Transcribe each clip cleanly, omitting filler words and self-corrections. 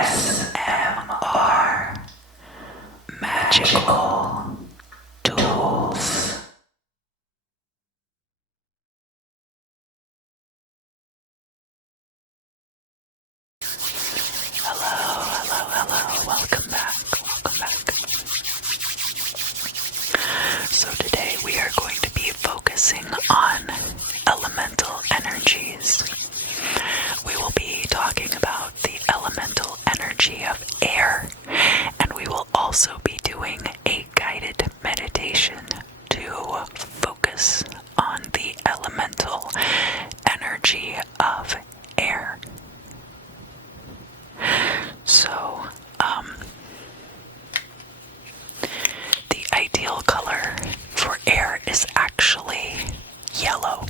ASMR Magical Tools. Hello, welcome back. So today we are going to be focusing on elemental energies. We will be talking about the elemental energy of air, and we will also be doing a guided meditation to focus on the elemental energy of air. So, the ideal color for air is actually yellow.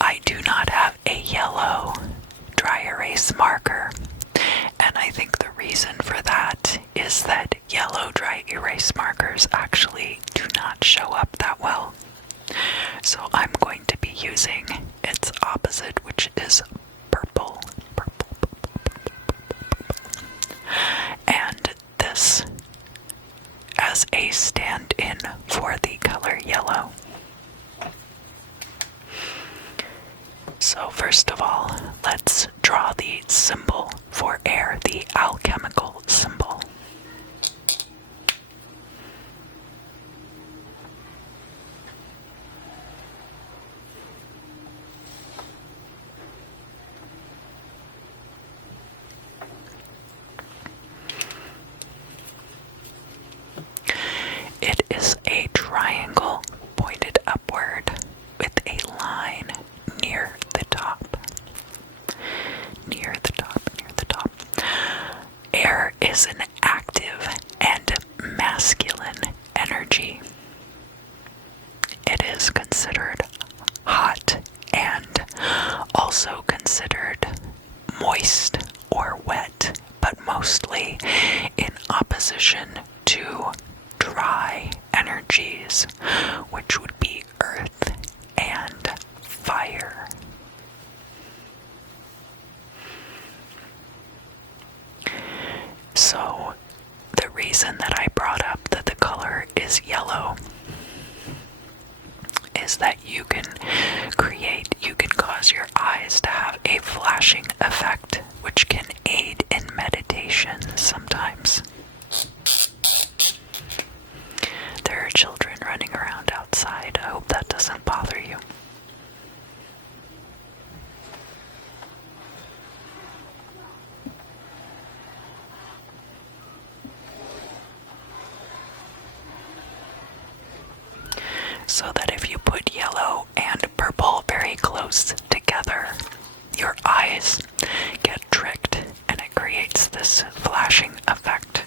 I do not have a yellow dry erase marker, and I think the reason for that is that yellow dry erase markers actually do not show up that well. So I'm going to be using its opposite, which is purple. And this as a stand-in for the color yellow. So first of all, let's draw the symbol for air, the alchemical symbol. It is a triangle pointed upward with a line near the top. Air is an active and masculine energy. It is considered hot and also considered moist or wet, but mostly in opposition to dry energies, which would be earth and fire. So, the reason that I brought up that the color is yellow is that you can cause your eyes to have a flashing effect, which can aid in meditation sometimes. There are children running around outside. I hope that doesn't bother you. So that if you put yellow and purple very close together, your eyes get tricked and it creates this flashing effect.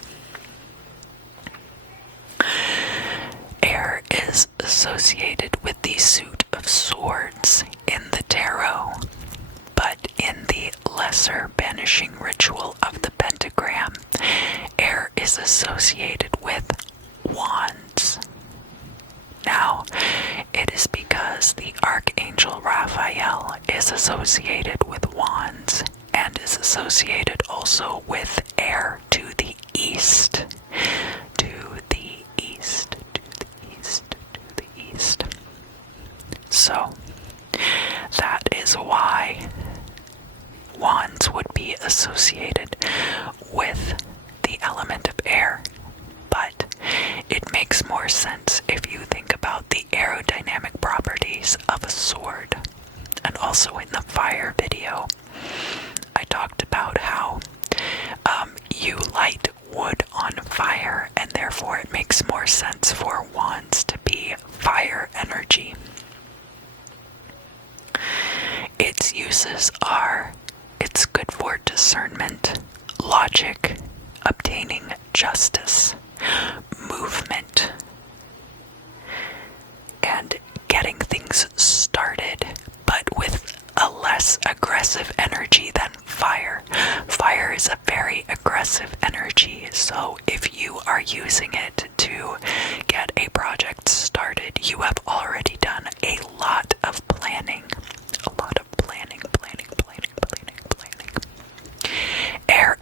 Air is associated with the suit of swords in the tarot, but in the lesser banishing ritual of the pentagram, air is associated with wands. Now, it is because the Archangel Raphael is associated with wands and is associated also with air to the east. So, that is why wands would be associated with the element of air. But it makes more sense if you think about the aerodynamic properties of a sword. And also in the fire video, I talked about how you light wood on fire, and therefore it makes more sense for wands to be fire energy. Its uses are, it's good for discernment, logic, obtaining justice, movement, and getting things started, but with a less aggressive energy than fire. Fire is a very aggressive energy, so if you are using it to get a project started, you have already done a lot of planning. Air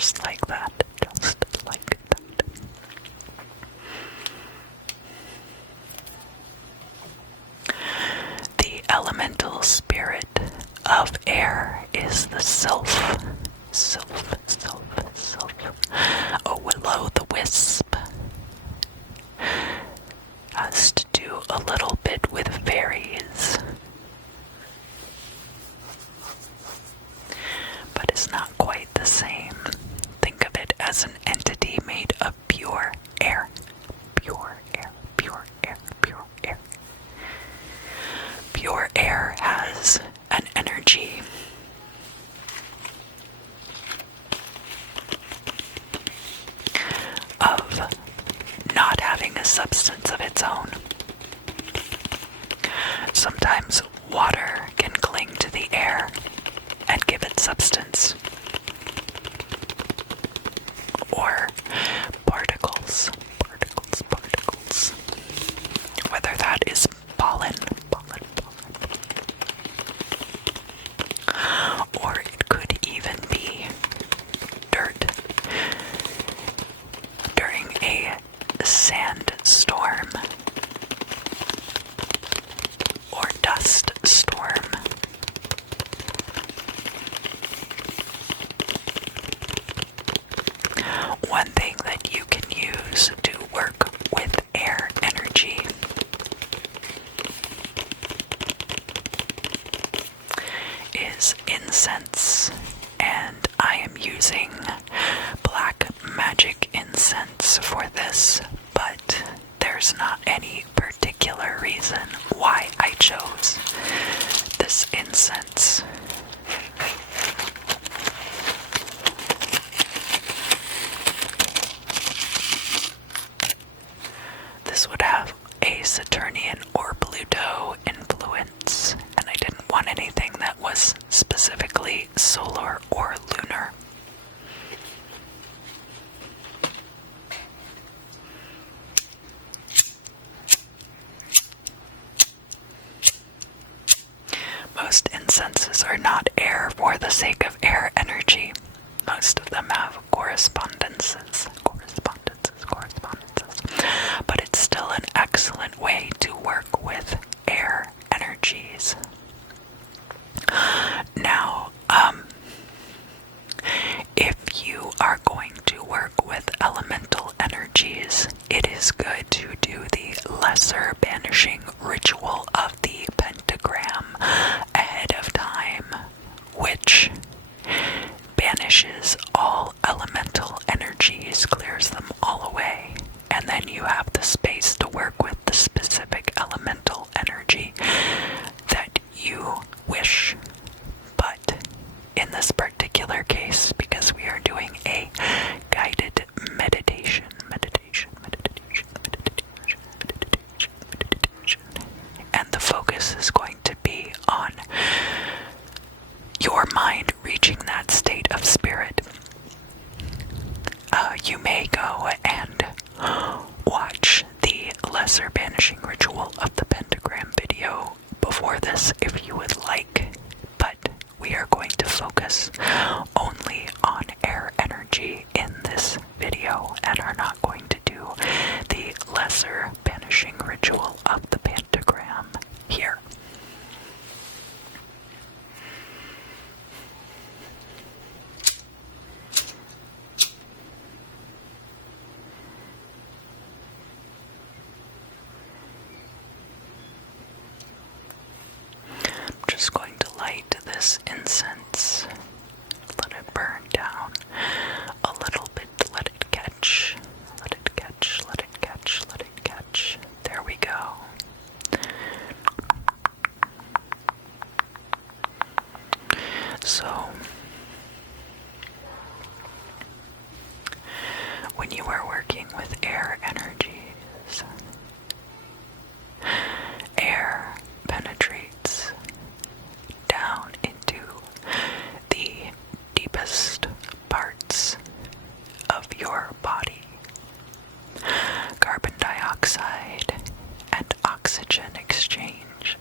just like that, just like that. The elemental spirit of air is the sylph, a will-o'-the-wisp. Has to do a little bit with fairies, but it's not quite the same. Think of it as an entity made of pure air, pure air, pure air, pure air. Pure air has an energy of not having a substance of its own. Sometimes water can cling to the air and give it substance. Or particles. Whether that is pollen. Or it could even be dirt. During a sandstorm or dust storm. One thing that you can use to work with air energy is incense, and I am using black magic incense for this, but there's not any particular reason why I chose this incense. This would have a Saturnian or Pluto influence, and I didn't want anything that was specifically solar or lunar. Most incenses are not air for the sake of air energy. Most of them have correspondences. But it's still an excellent way to work with air energies. Now, if you are going to work with elemental energies, it is good to do the lesser banishing ritual of the pentagram ahead of time, which banishes all elemental energies, clears them all away, and then you have the space to work with the specific elemental energy that you wish. But in this particular case, because we are doing a guided meditation, and the focus is going to be on your mind reaching that state of spirit, you may go and watch the lesser banishing ritual of the pentagram video before this if you would like, but we are going to focus only on air energy in this video and are not going to do the lesser banishing ritual of the pentagram here. Just going to light this incense, let it burn down a little bit, let it catch, there we go. So, when you are working with air energies, air penetrates down into the deepest parts of your body. Carbon dioxide and oxygen exchange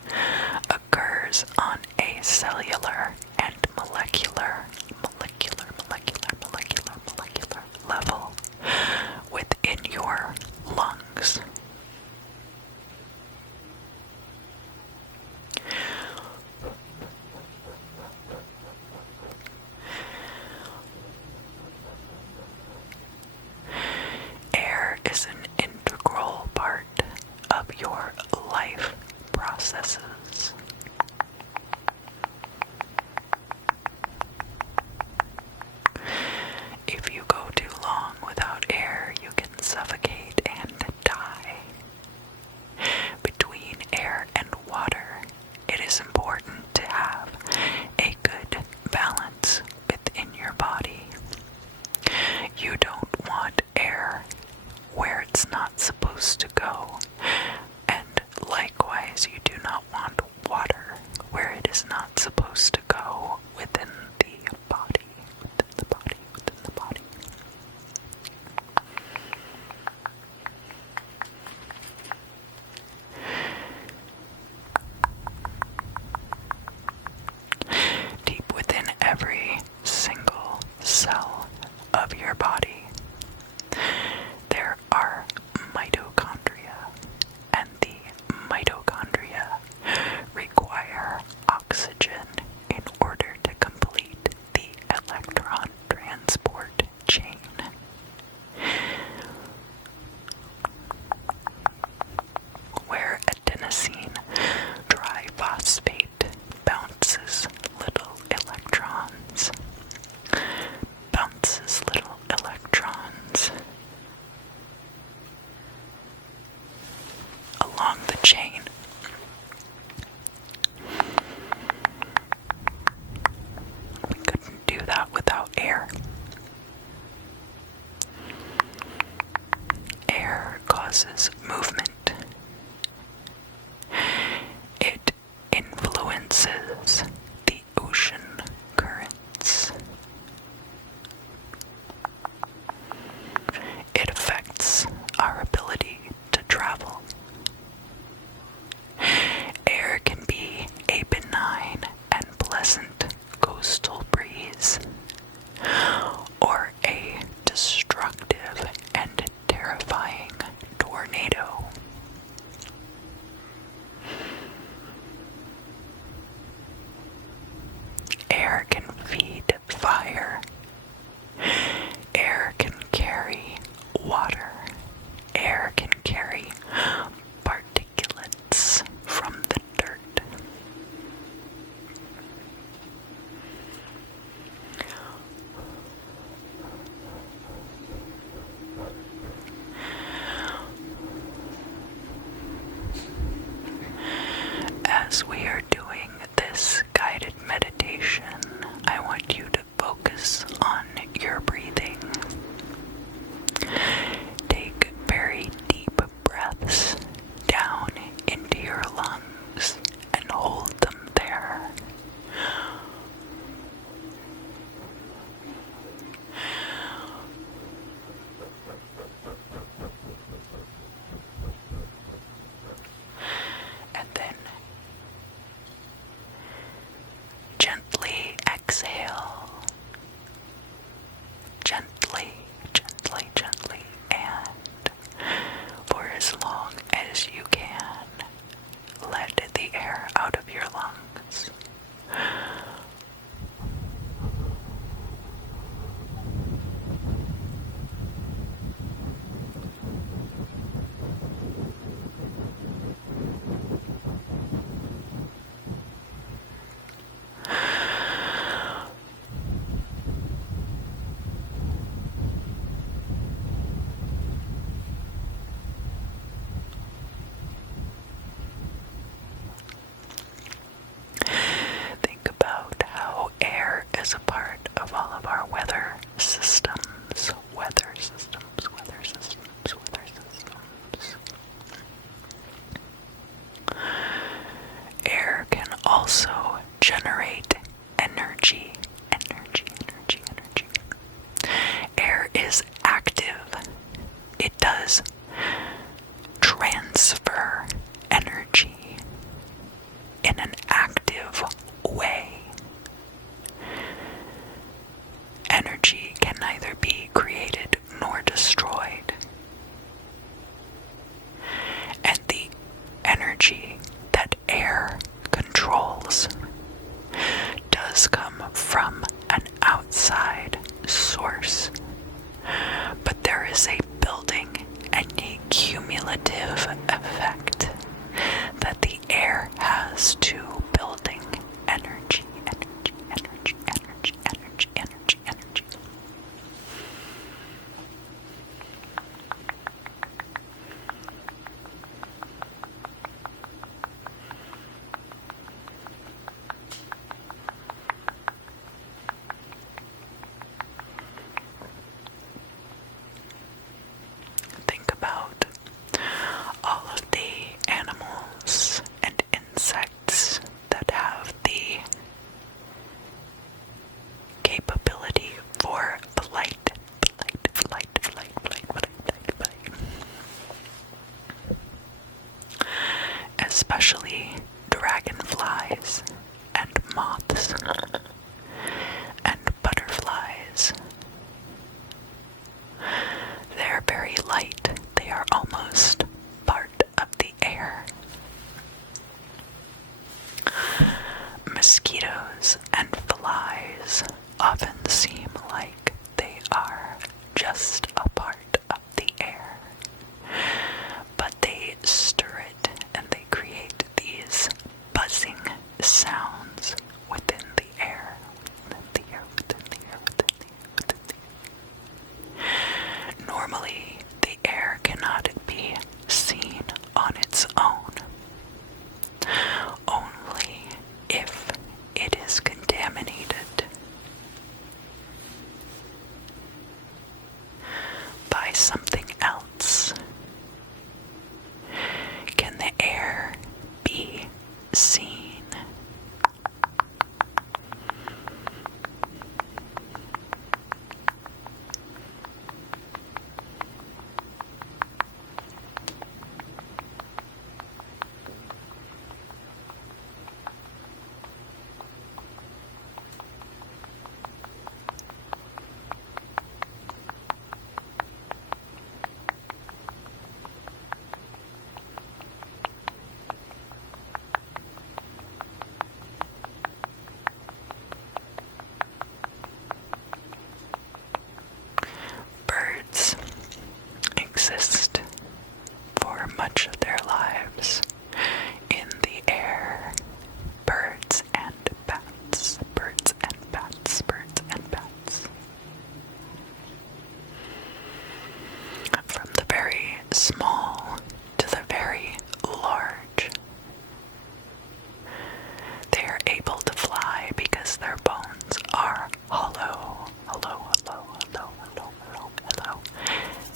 occurs on a cellular and molecular life processes. If you go too long without air, you can suffocate and die. Between air and water, it is important to have a good balance within your body. You don't want air where it's not supposed to go, and likewise you do not want water where it is not supposed to go within the body, within the body, within the body. Deep within every single cell of your body, there are mitochondria, and the mitochondria require oxygen in order to complete the electron transport chain. Where adenosine triphosphate bounces little electrons along the chain. We couldn't do that without air. Air causes movement. It influences the ocean currents. It affects our ability to travel. Air can be a benign and pleasant coastal breeze, or a destructive and terrifying tornado. Air can feed fire. Air can carry water. Air can carry particulates from the dirt. As we are doing this guided meditation, I want you to focus on your breathing. Take very deep breaths down into your lungs and hold them there. And then gently exhale. Gently, gently, gently, and for as long as you can, let the air out of your lungs. Think about how air is a part of all of our weather systems. Weather systems, weather systems, weather systems. Air can also generate energy. Energy. Air is active. It does transfer energy in an active way. Energy can neither be created nor destroyed. And the energy that air controls does come from an outside source. But there is a building and a cumulative effect us to building energy, energy, energy, energy, energy, energy, energy. Think about all of the animals and insects that have the capability for flight, flight, flight, flight, flight, flight, flight, flight. Especially dragonflies and moths and butterflies. They're very light. They are almost part of the air. Mosquitoes and flies often seem like they are just a part of the air, but they stir it and they create these buzzing sounds within the air, within the air, within the air, within the air, within the air. Normally, the air cannot be seen on its own, only if it is contaminated by something else. Can the air be seen? Birds exist for much of their lives in the air. Birds and bats, birds and bats, birds and bats. From the very small to the very large, they are able to fly because their bones are hollow. Hello, hello, hello, hello, hello, hello,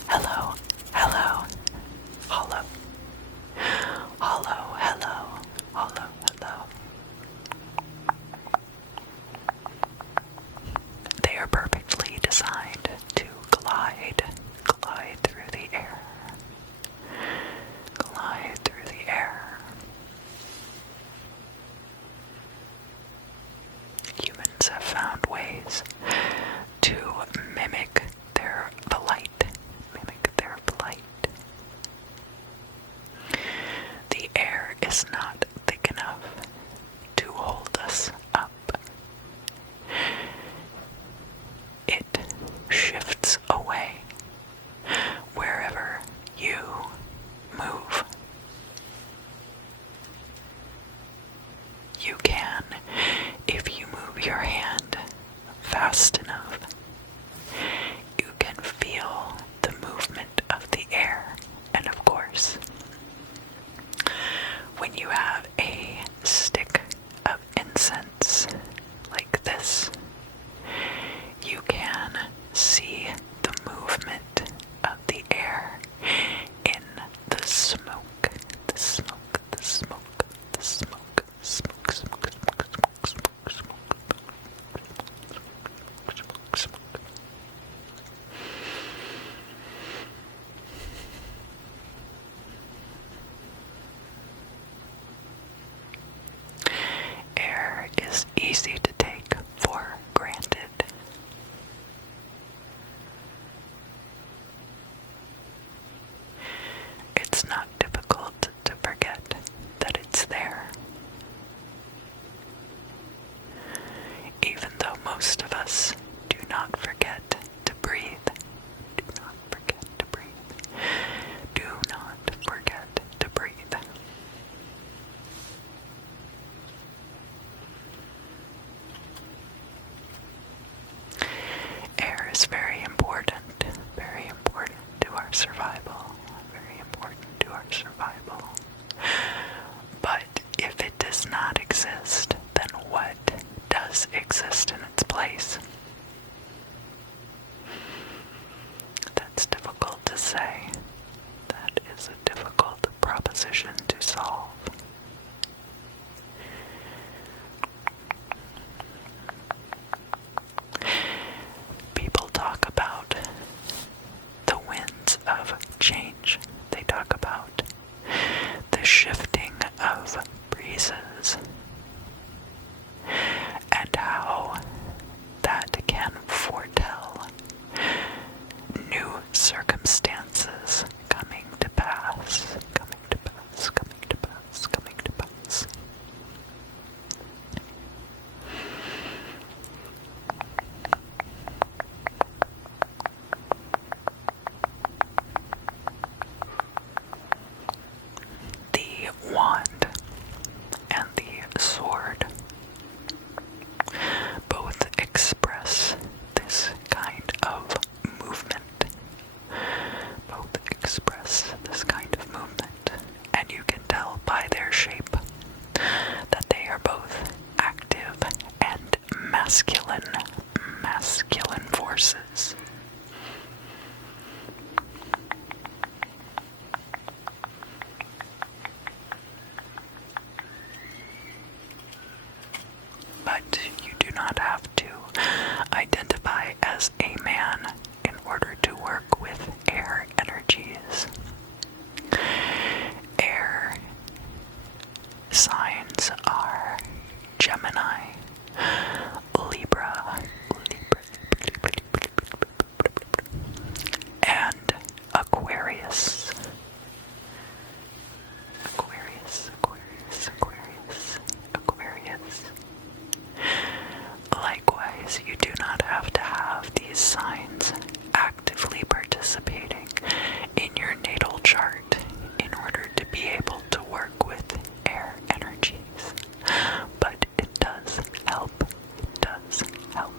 hello, hello, hollow, hollow, hello, hollow, hello. They are perfectly designed to glide through the air, glide through the air. Humans have found ways to mimic their flight, The air is not thick enough to hold us up. It shifts away wherever you move. You can, if you move your hand fast enough, you can feel the movement of the air. And of course, when you have a stick of incense like this, you can see the movement of the air in the smoke, the smoke, the smoke, the smoke, smoke, smoke, smoke, smoke, smoke, smoke, smoke, smoke. does not exist, then what does exist in its place? That's difficult to say. That is a difficult proposition to solve. People talk about the winds of change. They talk about the shifting of breezes and how that can foretell new circumstances coming to pass, coming to pass, coming to pass, coming to pass. The wand and the sword both express this kind of movement. Both express this kind of movement, and you can tell by their shape that they are both active and masculine forces. But you do not have to identify as a man in order to work with air energies. Air signs are Gemini, Libra, and Aquarius. Aquarius. Likewise, you do not have to have these signs actively participating in your natal chart in order to be able to work with air energies. But it does help. It does help.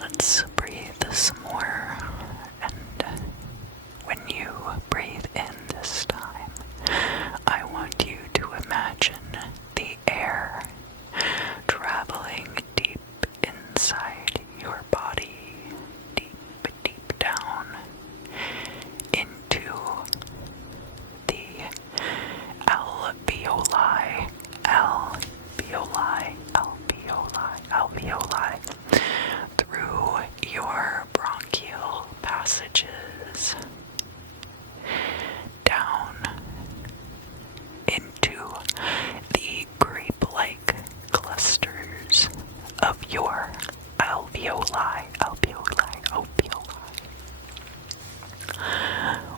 Let's breathe some more, and when you breathe in this time, I want you to imagine the air traveling deep inside your body, deep down into the alveoli, through your bronchial passages, down into the grape-like clusters of your alveoli,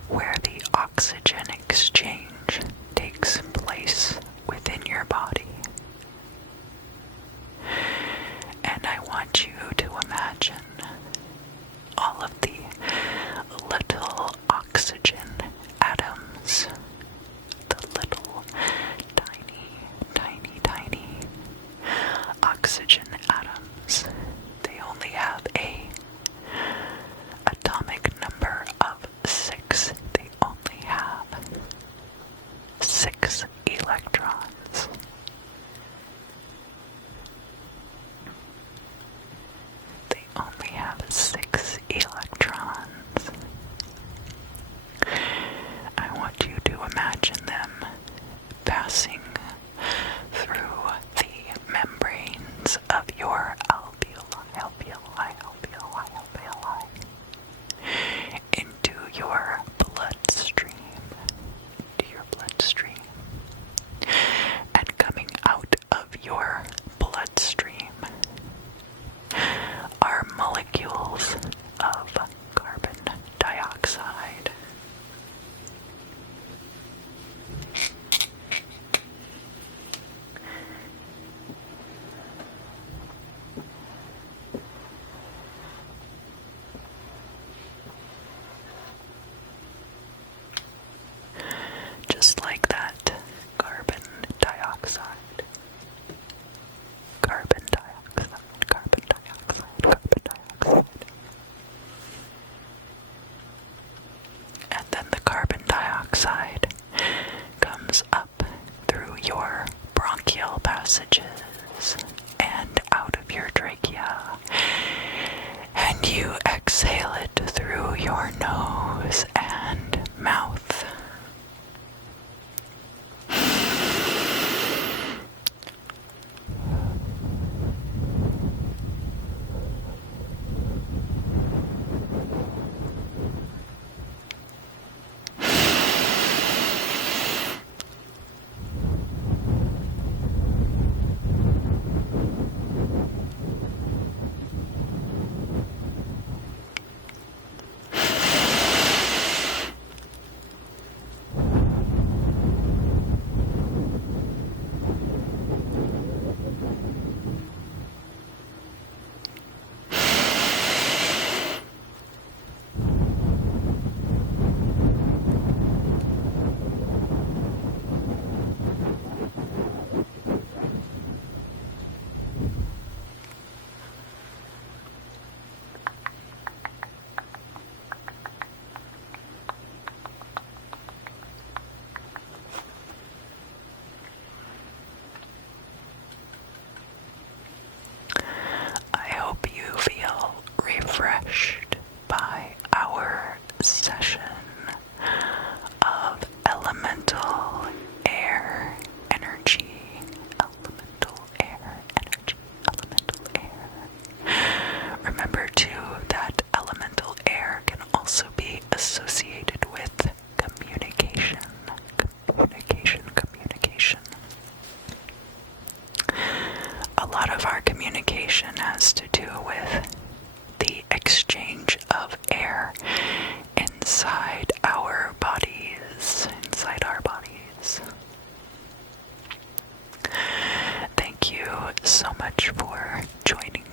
where the oxygen exchange takes place within your body. And I want you to imagine all of the little oxygen atoms, the little tiny oxygen atoms. They only have a atomic number of 6. They only have 6 electrons. They only have 6 electrons. I want you to imagine them passing through the membranes of nose and out of your trachea, and you exhale it through your nose and mouth. Refreshed by our session of elemental air energy, elemental air energy, elemental air. Remember too that elemental air can also be associated with communication. A lot of our communication has to do with the exchange of air inside our bodies. Thank you so much for joining